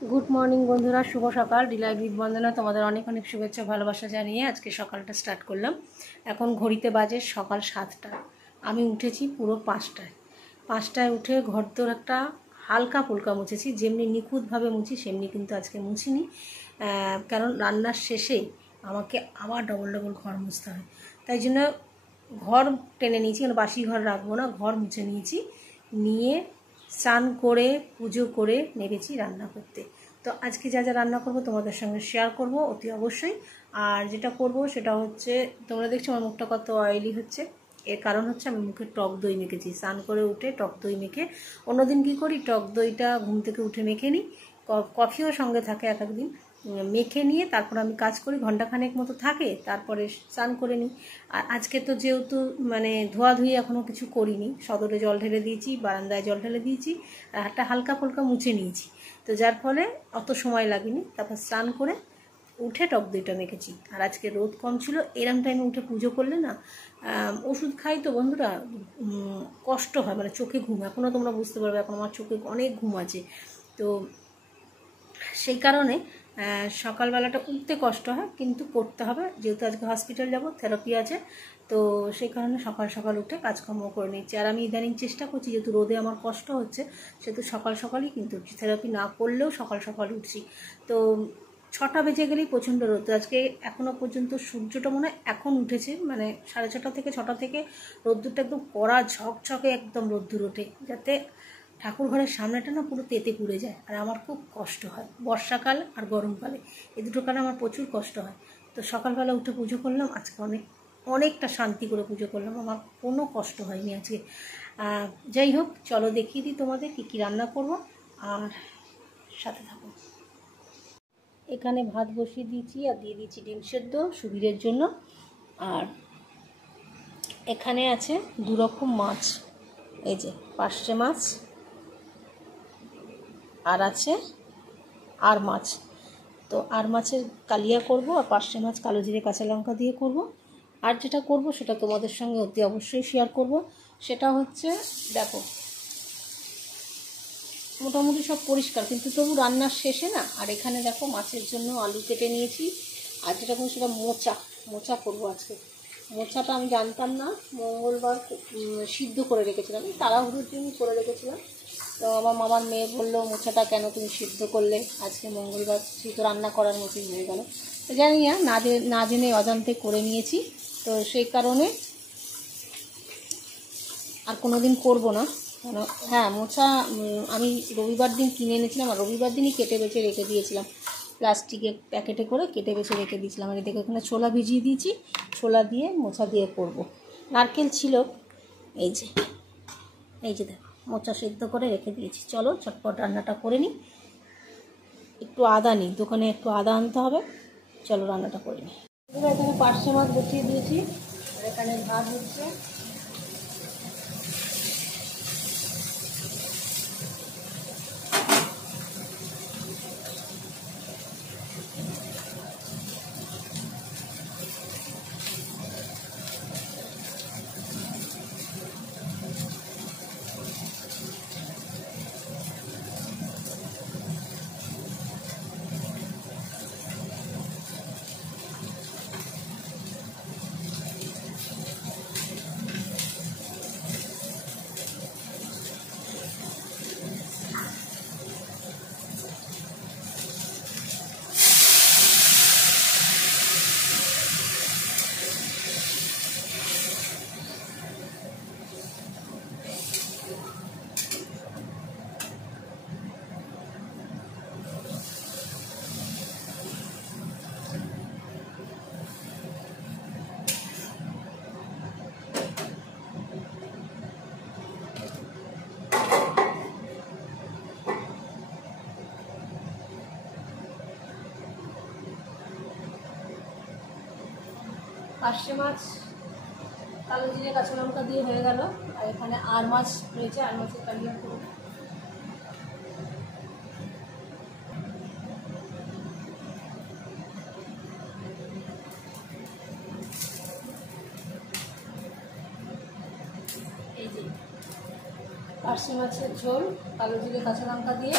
Good morning বন্ধুরা, শুভ সকাল। Deloitte with বন্দনা তোমাদের অনেক অনেক শুভেচ্ছা ভালোবাসা জানিয়ে আজকে সকালটা স্টার্ট করলাম। এখন ঘড়িতে বাজে সকাল 7টা। আমি উঠেছি পুরো 5টায় উঠে ঘরদোর একটা হালকা ফুলকা মুছেছি। যেমনি নিখুঁতভাবে মুছি সেমনি কিন্তু আজকে মুছিনি, কারণ রান্নার শেষেই আমাকে আবার ডবল ঘর মুছতে হয়। তাই জন্য ঘর টেনে নিয়েছি, কারণ বাসি ঘর রাখবো না, ঘর মুছে নিয়েছি। নিয়ে স্নান করে পুজো করে নেমেছি রান্না করতে। তো আজকে যা যা রান্না করব তোমাদের সঙ্গে শেয়ার করব অতি অবশ্যই। আর যেটা করব সেটা হচ্ছে, তোমরা দেখছো আমার মুখটা কত অয়েলি হচ্ছে, এর কারণ হচ্ছে আমি মুখে টক দই মেখেছি। স্নান করে উঠে টক দই মেখে, অন্যদিন কী করি, টক দইটা ঘুম থেকে উঠে মেখে নিই, কফিও সঙ্গে থাকে এক একদিন, মেখে নিয়ে তারপর আমি কাজ করি, ঘন্টাখানেক মতো থাকে, তারপরে স্নান করে নিই। আর আজকে তো যেহেতু ধোয়াধুয়ি এখনও কিছু করিনি, সদরে জল ঢেলে দিয়েছি, বারান্দায় জল ঢেলে দিয়েছি, আর একটা হালকা ফুলকা মুছে নিয়েছি, তো যার ফলে অত সময় লাগেনি। তারপর স্নান করে উঠে টক দইটা মেখেছি। আর আজকে রোদ কম ছিল, এরম টাইমে উঠে পুজো করলে না, ওষুধ খাই তো বন্ধুরা, কষ্ট হয়, চোখে ঘুম, এখনও তোমরা বুঝতে পারবে এখন আমার চোখে অনেক ঘুম আছে। তো সেই কারণে সকালবেলাটা উঠতে কষ্ট হয়, কিন্তু করতে হবে, যেহেতু আজকে হসপিটাল যাব, থেরাপি আছে, তো সেই কারণে সকাল সকাল উঠে কাজকর্ম করে নিচ্ছি। আর আমি ইদানিং চেষ্টা করছি, যেহেতু রোদে আমার কষ্ট হচ্ছে, সেহেতু সকাল সকালই কিন্তু উঠছি, থেরাপি না করলেও সকাল সকাল উঠছি। তো 6টা বেজে গেলেই প্রচণ্ড রোদ। আজকে এখনও পর্যন্ত সূর্যটা মনে হয় এখন উঠেছে, 6:30 থেকে 6টা থেকে রোদ্দুরটা একদম কড়া ঝকঝকে একদম রোদ্দুর ওঠে, যাতে ঠাকুর ঘরের সামনেটা না পুরো তেতে পুড়ে যায়। আর আমার খুব কষ্ট হয় বর্ষাকাল আর গরমকালে, এই দুটো কালে আমার প্রচুর কষ্ট হয়। তো সকালবেলা উঠে পুজো করলাম, আজকে অনেকটা শান্তি করে পুজো করলাম, আমার কোনো কষ্ট হয়নি আজকে। যাই হোক, চলো দেখিয়ে দিই তোমাদের কী কী রান্না করব, আর সাথে থাকো। এখানে ভাত বসিয়ে দিয়েছি, আর দিয়ে দিয়েছি ডিম সেদ্ধ সুবীরের জন্য। আর এখানে আছে 2 রকম মাছ, এই যে পার্শে মাছ, আর আছে আর মাছ। তো আর মাছের কালিয়া করব, আর পার্শে মাছ কালো জিরে কাঁচা লঙ্কা দিয়ে করব। আর যেটা করব সেটা তোমাদের সঙ্গে অতি অবশ্যই শেয়ার করব। সেটা হচ্ছে, দেখো মোটামুটি সব পরিষ্কার, কিন্তু তবু রান্নার শেষে না, আর এখানে দেখো মাছের জন্য আলু কেটে নিয়েছি। আর যেটা করবো সেটা মোচা করবো আজকে। মোচাটা আমি জানতাম না, মঙ্গলবার সিদ্ধ করে রেখেছিলাম, তাড়াহুড়োর জন্য করে রেখেছিলাম। তো আমার মামার মেয়ে বললো, মোচাটা কেন তুমি সিদ্ধ করলে, আজকে মঙ্গলবার, তো রান্না করার মতোই হয়ে গেল। তো জানি না জেনে অজান্তে করে নিয়েছি, তো সেই কারণে আর কোনো দিন করবো না। হ্যাঁ, মোচা আমি রবিবার দিন কিনে এনেছিলাম, আর রবিবার দিনই কেটে বেছে রেখে দিয়েছিলাম, প্লাস্টিকের প্যাকেটে করে কেটে বেছে রেখে দিয়েছিলাম। আর এদিকে এখানে ছোলা ভিজিয়ে দিয়েছি, ছোলা দিয়ে মোচা দিয়ে করব। নারকেল ছিল, এই যে দেখো মোচা সেদ্ধ করে রেখে দিয়েছি। চলো চটপট রান্নাটা করে নিই। একটু আদা নিই, দোকানে একটু আদা আনতে হবে। চলো রান্নাটা করে নিই। এখানে পার্শে মাছ বসিয়ে দিয়েছি, আর এখানে ভাত হচ্ছে। পার্শে মাছ কালো জিরে কাঁচা লঙ্কা দিয়ে হয়ে গেল। আর এখানে আর মাছ রয়েছে, আর মাছের কালিয়া করব। এই যে পার্শে মাছের ঝোল কালো জিরে কাঁচা লঙ্কা দিয়ে।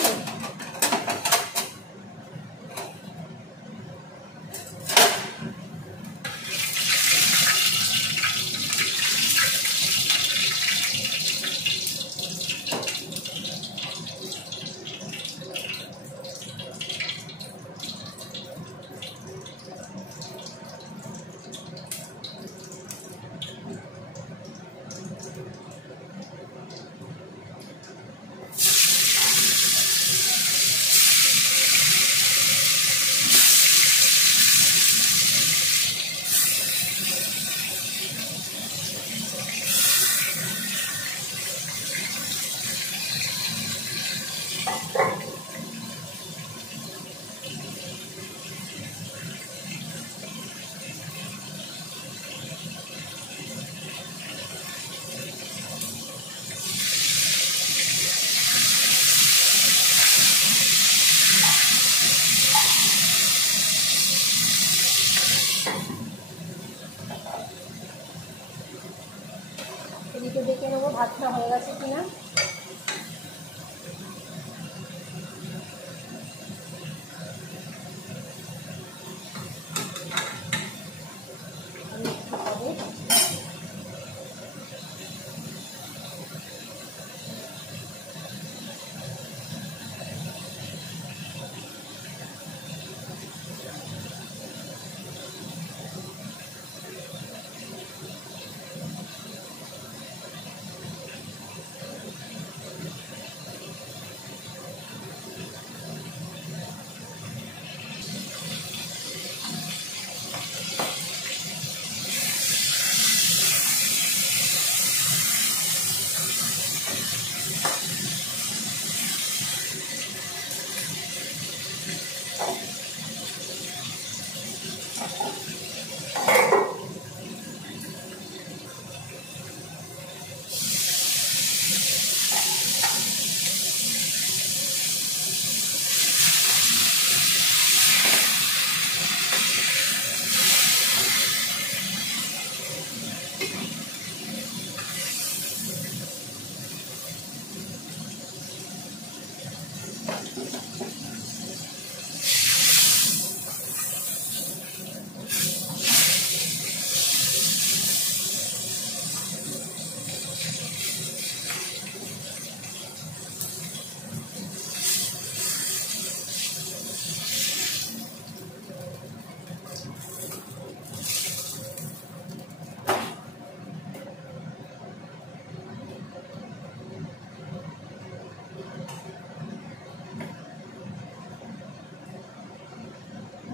দেখে নেবো ভাতটা হয়ে গেছে কিনা।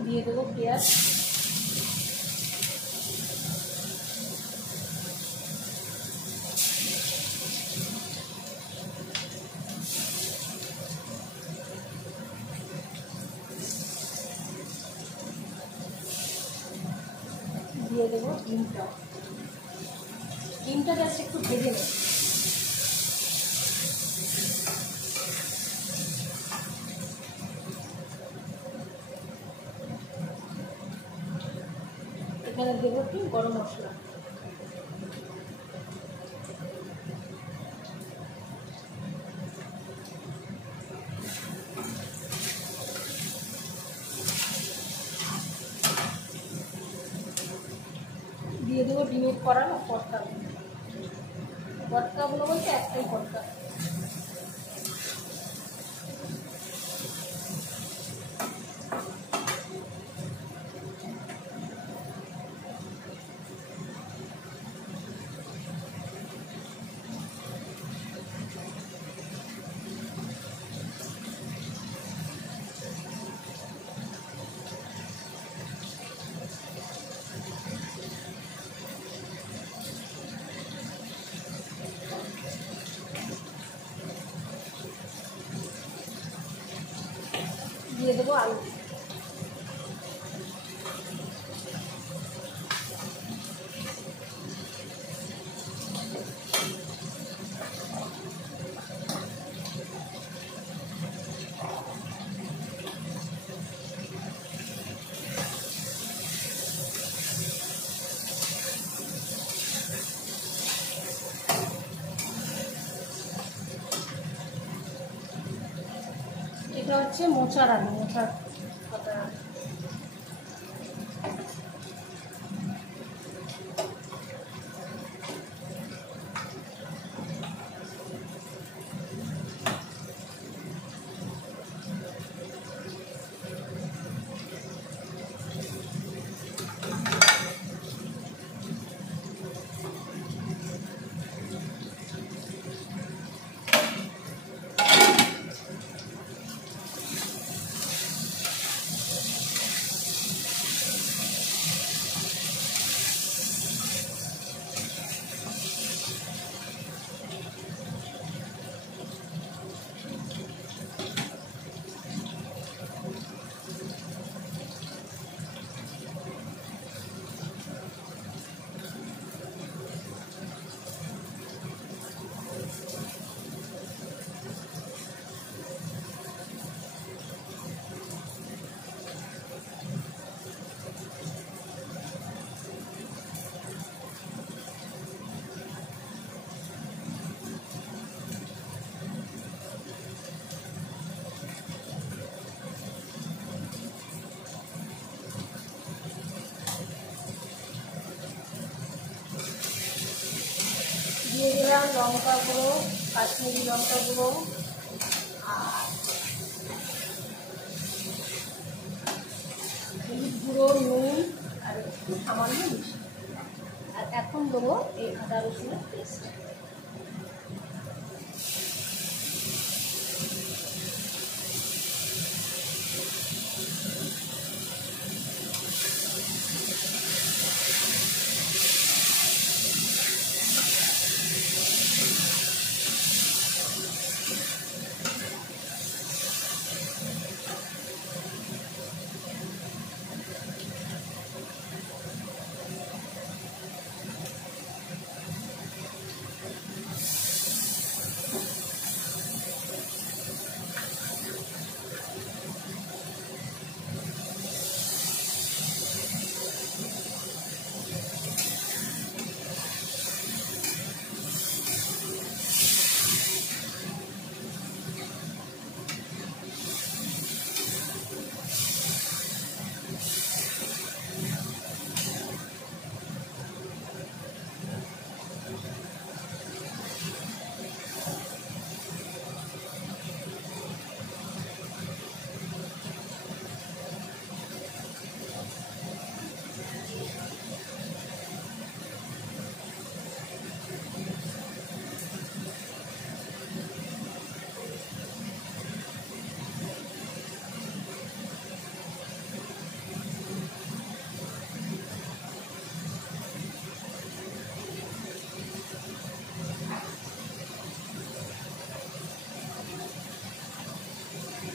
দিয়ে দেবো পেঁয়াজ, দিয়ে দেবো ডিমটা। ডিমটা জাস্ট একটু ভেজে নেব। এখানে দেবো একটু গরম মশলা, দিয়ে দেবো ডিমের কড়ানো পটকাগুলো। পটকাগুলো বলতে একটাই পটকা। দিয়ে দেবো আলু। এটা হচ্ছে মোচার আলু, মোচার পাতা। লঙ্কা গুঁড়ো, কাশ্মীরি লঙ্কা গুঁড়ো আর হলুদ গুঁড়ো, নুন আর একটু সামান্য মিষ্টি। আর এখন দেবো এই আদা রসুনের পেস্ট।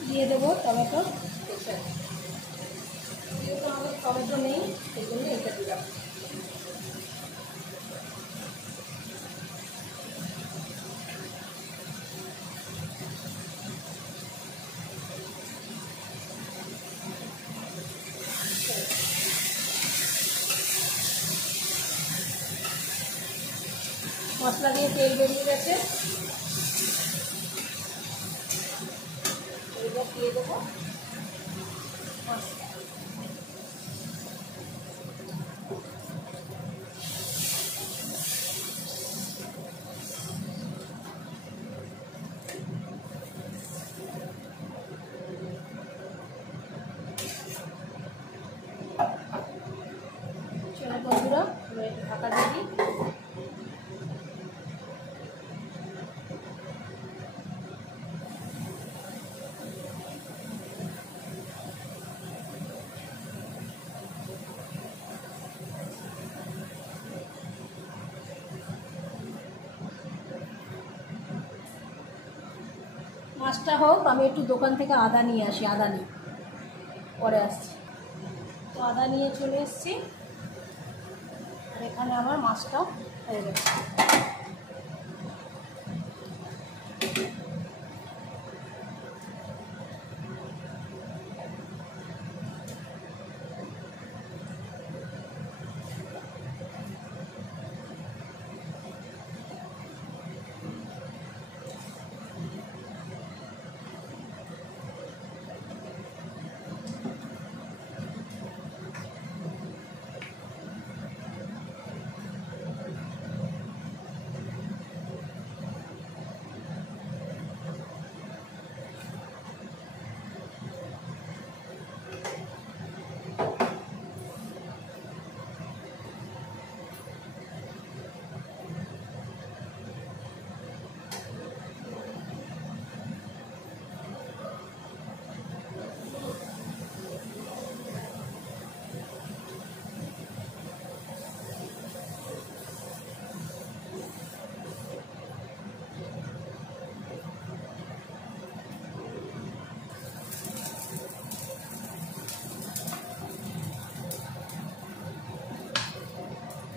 দিয়ে দেবো টমেটো পেস্ট। যেহেতু আমাদের টমেটো নেই সেই জন্য এটা দিলাম। মশলা দিয়ে তেল বেরিয়ে গেছে, এবার দিয়ে দেবো মশলা। চলো বন্ধুরা, একটু ঢাকা দিয়ে দিই। মাছটা হোক, আমি একটু দোকান থেকে আদা নিয়ে আসি, আদা নিই, পরে আসছি। তো আদা নিয়ে চলে এসেছি, আর এখানে আমার মাছটাও হয়ে গেছে।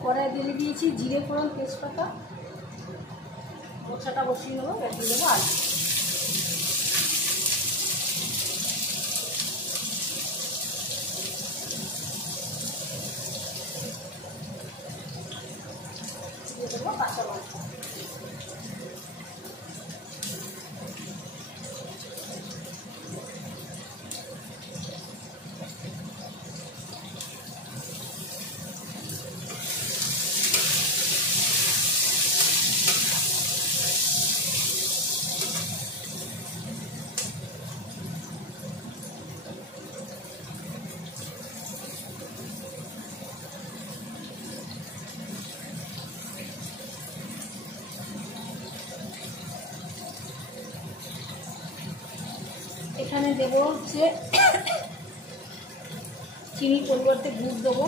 কড়াই দিয়ে দিয়েছি জিরে ফোড়ন তেজপাতা, মোচাটা বসিয়ে নেবো, দিয়ে দেবো আলু। দিয়ে দেবো কাঁচা লঙ্কা। এখানে দেবো হচ্ছে চিনির পরিবর্তে গুড় দেবো,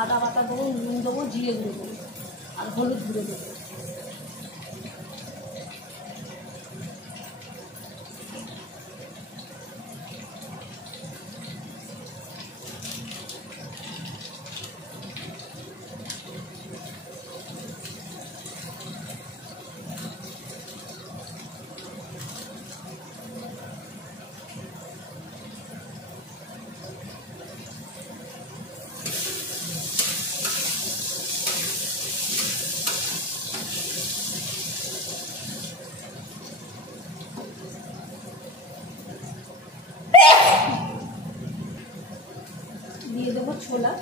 আদা বাটা দেবো, নুন দেবো, জিরে গুঁড়ো দেবো আর হলুদ গুঁড়ো দেবো। দিয়ে দেবো ছোলা,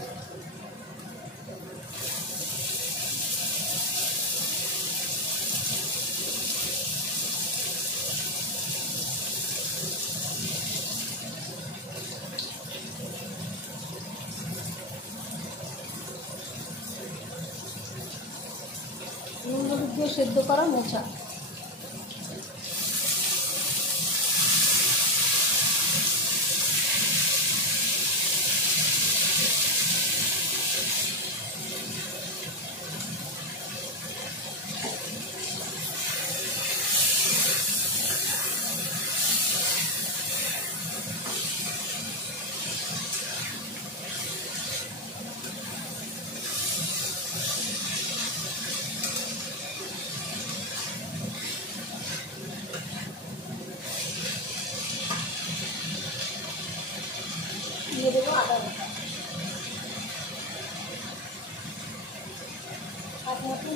নুন হলুদ দিয়ে সেদ্ধ করা মোচা, দিয়ে দেবো আদা বাটা, হাত মতো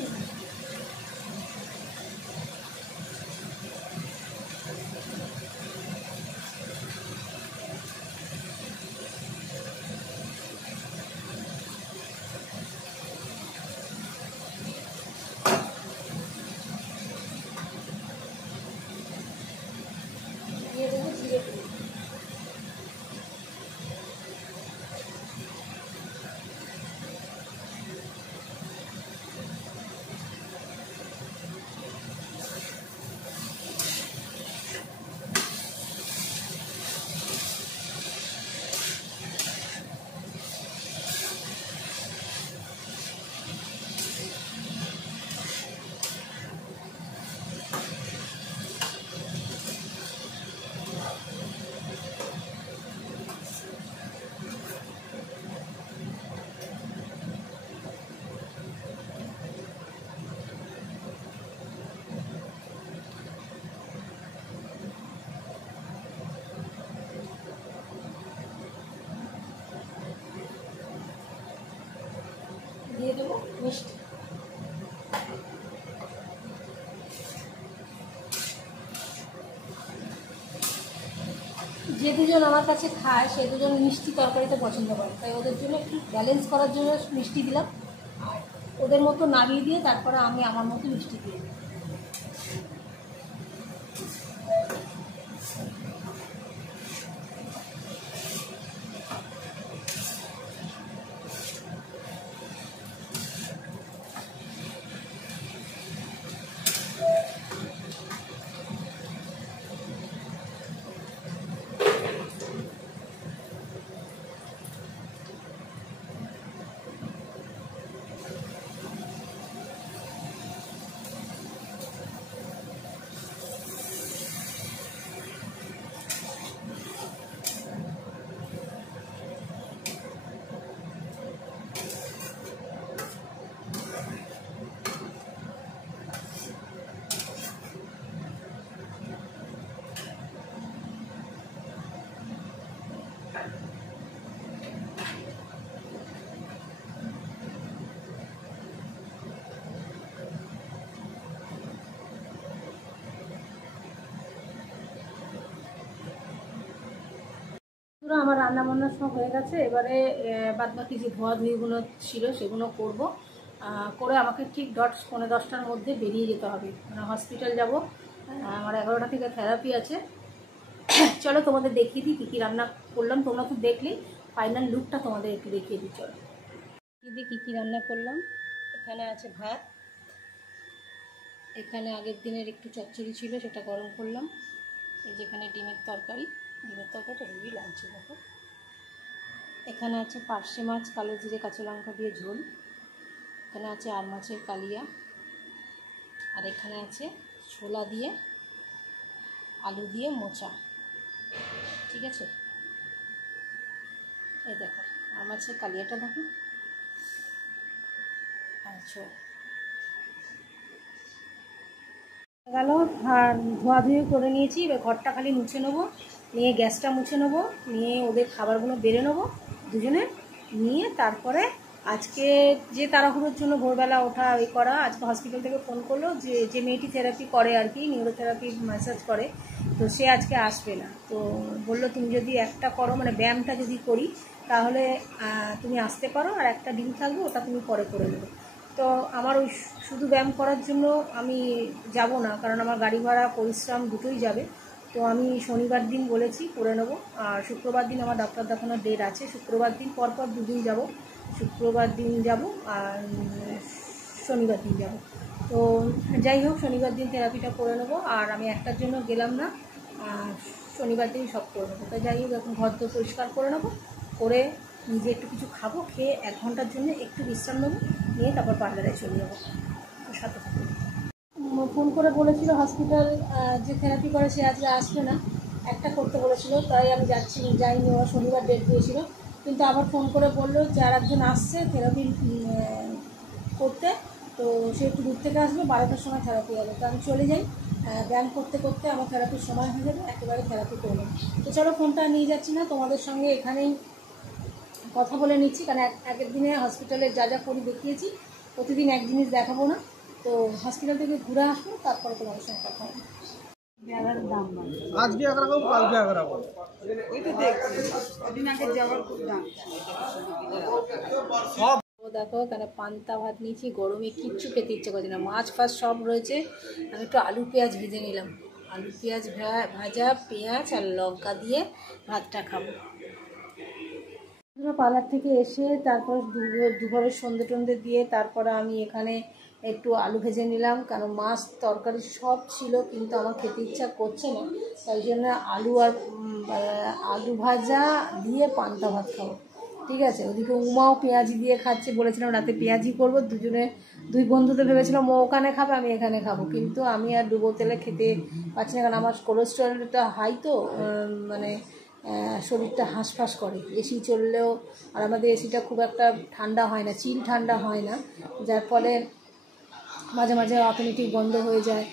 দিয়ে দেবো জিরে গুঁড়ো, দিয়ে দেবো মিষ্টি। যে দুজন আমার কাছে খায় সে দুজন মিষ্টি তরকারিতে পছন্দ করে, তাই ওদের জন্য একটু ব্যালেন্স করার জন্য মিষ্টি দিলাম, আর ওদের মতো নামিয়ে দিয়ে তারপরে আমি আমার মতো মিষ্টি দিয়ে দিই। আমার রান্না বান্নার সব হয়ে গেছে, এবারে বাদ বাকি যে ধোয়াধুয়িগুলো ছিল সেগুলো করব, করে আমাকে ঠিক 10:45টার মধ্যে বেরিয়ে যেতে হবে, মানে হসপিটাল যাব। আমার 11টা থেকে থেরাপি আছে। চলো তোমাদের দেখিয়ে দিই কী কী রান্না করলাম, তোমরা তো দেখলেই, ফাইনাল লুকটা তোমাদের একটু দেখিয়ে দিই। চলো দিদি কী কী রান্না করলাম। এখানে আছে ভাত, এখানে আগের দিনের একটু চচ্চড়ি ছিল সেটা গরম করলাম, এই যেখানে ডিমের তরকারি, ডিমের তরকারিটা হেভি লাগছে দেখো। এখানে আছে পার্শে মাছ কালো জিরে কাঁচা লঙ্কা দিয়ে ঝোল, এখানে আছে আর মাছের কালিয়া, আর এখানে আছে ছোলা দিয়ে আলু দিয়ে মোচা। ঠিক আছে, এই দেখো আর মাছের কালিয়াটা দেখো। আচ্ছা গেল, আর ধোয়াধুয়ি করে নিয়েছি। এবার ঘরটা খালি মুছে নেবো, নিয়ে গ্যাসটা মুছে নেবো, নিয়ে ওদের খাবারগুলো বেড়ে নেবো দুজনে, নিয়ে তারপরে আজকে যে তাড়াহুড়োর জন্য ভোরবেলা ওঠা এই করা, আজকে হসপিটাল থেকে ফোন করলো যে মেয়েটি থেরাপি করে আর কি, নিউরোথেরাপি ম্যাসাজ করে, তো সে আজকে আসবে না। তো বললো তুমি যদি একটা করো, মানে ব্যায়ামটা যদি করি তাহলে তুমি আসতে পারো, আর একটা ডিম থাকবে ওটা তুমি পরে করে নেবে। তো আমার ওই শুধু ব্যায়াম করার জন্য আমি যাব না, কারণ আমার গাড়ি ভাড়া পরিশ্রম দুটোই যাবে। তো আমি শনিবার দিন বলেছি করে নেবো, আর শুক্রবার দিন আমার ডাক্তার দেখানোর ডেট আছে। শুক্রবার দিন পরপর দুদিন যাব, শুক্রবার দিন যাব আর শনিবার দিন যাব। তো যাই হোক শনিবার দিন থেরাপিটা করে নেবো, আর আমি একটার জন্য গেলাম না, শনিবার দিন সব করে নেবো। তো যাই হোক এখন ঘর তো পরিষ্কার করে নেবো, করে নিজে একটু কিছু খাবো, খেয়ে 1 ঘন্টার জন্য একটু বিশ্রাম নেবো, নিয়ে তারপর পার্লারে চলে যাবো। সাথে সাথে ফোন করে বলেছিল হসপিটাল যে থেরাপি করে সে আজকে আসবে না, একটা করতে বলেছিল, তাই আমি যাইনি। ওরা শনিবার ডেট দিয়েছিল, কিন্তু আবার ফোন করে বললো যে আর একজন আসছে থেরাপি করতে, তো সে একটু দূর থেকে আসবে, 12টার সময় থেরাপি হবে। তো আমি চলে যাই, ব্যায়াম করতে করতে আমার থেরাপির সময় হয়ে যাবে, একেবারে থেরাপি করলাম। তো চলো ফোনটা নিয়ে যাচ্ছি না, তোমাদের সঙ্গে এখানেই কথা বলে নিচ্ছি, কারণ এক দিনে হসপিটালে যা যা করি দেখিয়েছি, প্রতিদিন এক জিনিস দেখাবো না। তো হসপিটাল থেকে ঘুরে আসবো, তারপরে তোমাদের সঙ্গে কথা হবে। ব্যাগের দাম আজকে একরকম কালকে একরকম, এটা দেখছি কদিন আগে যাওয়ার খুব দাম। দেখো এখানে পান্তা ভাত নিয়েছি, গরমে কিচ্ছু খেতে ইচ্ছে করছে না, মাছ ফাছ সব রয়েছে। আমি একটু আলু পেঁয়াজ ভেজে নিলাম, আলু পেঁয়াজ ভাজা, পেঁয়াজ আর লঙ্কা দিয়ে ভাতটা খাবো। পার্লার থেকে এসে তারপর দুপুরে সন্ধে টন্ধে দিয়ে তারপরে আমি এখানে একটু আলু ভেজে নিলাম, কারণ মাছ তরকারি সব ছিল কিন্তু আমার খেতে ইচ্ছা করছে না, তাই জন্য আলু ভাজা দিয়ে পান্তা ভাত খাবো। ঠিক আছে, ওদিকে উমাও পেঁয়াজি দিয়ে খাচ্ছে, বলেছিলাম রাতে পেঁয়াজি করবো, দুই বন্ধুতে ভেবেছিলাম ও ওখানে খাবে আমি এখানে খাবো, কিন্তু আমি আর ডুবো তেলে খেতে পারছি না, কারণ আমার কোলেস্টেরলটা হাই, তো মানে শরীরটা হাঁসফাঁস করে এসি চললেও। আর আমাদের এসিটা খুব একটা ঠান্ডা হয় না, চিল ঠান্ডা হয় না, যার ফলে মাঝে মাঝে অটোমেটিক বন্ধ হয়ে যায়,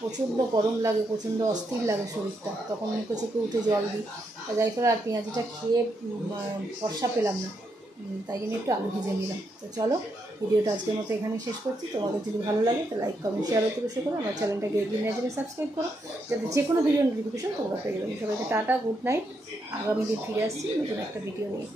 প্রচণ্ড গরম লাগে, প্রচণ্ড অস্থির লাগে শরীরটা, তখন মুখে চোখে উঠে জল দিই। যাই করে আর পেঁয়াজিটা খেয়ে ভরসা পেলাম না, তাই জন্য একটু আলু ভেজে নিলাম। তো চলো ভিডিওটা আজকের মতো এখানে শেষ করছি। তোমাদের যদি ভালো লাগে তো লাইক কমেন্ট শেয়ার হতে বসে করো, আমার চ্যানেলটাকে এগিয়ে নেওয়ার জন্য সাবস্ক্রাইব করো, যাতে যে কোনো ভিডিও নোটিফিকেশন তোমরা পেয়ে যাবে। সবাইকে টাটা, গুড নাইট, আগামী দিন ফিরে আসছি নতুন একটা ভিডিও নিয়ে।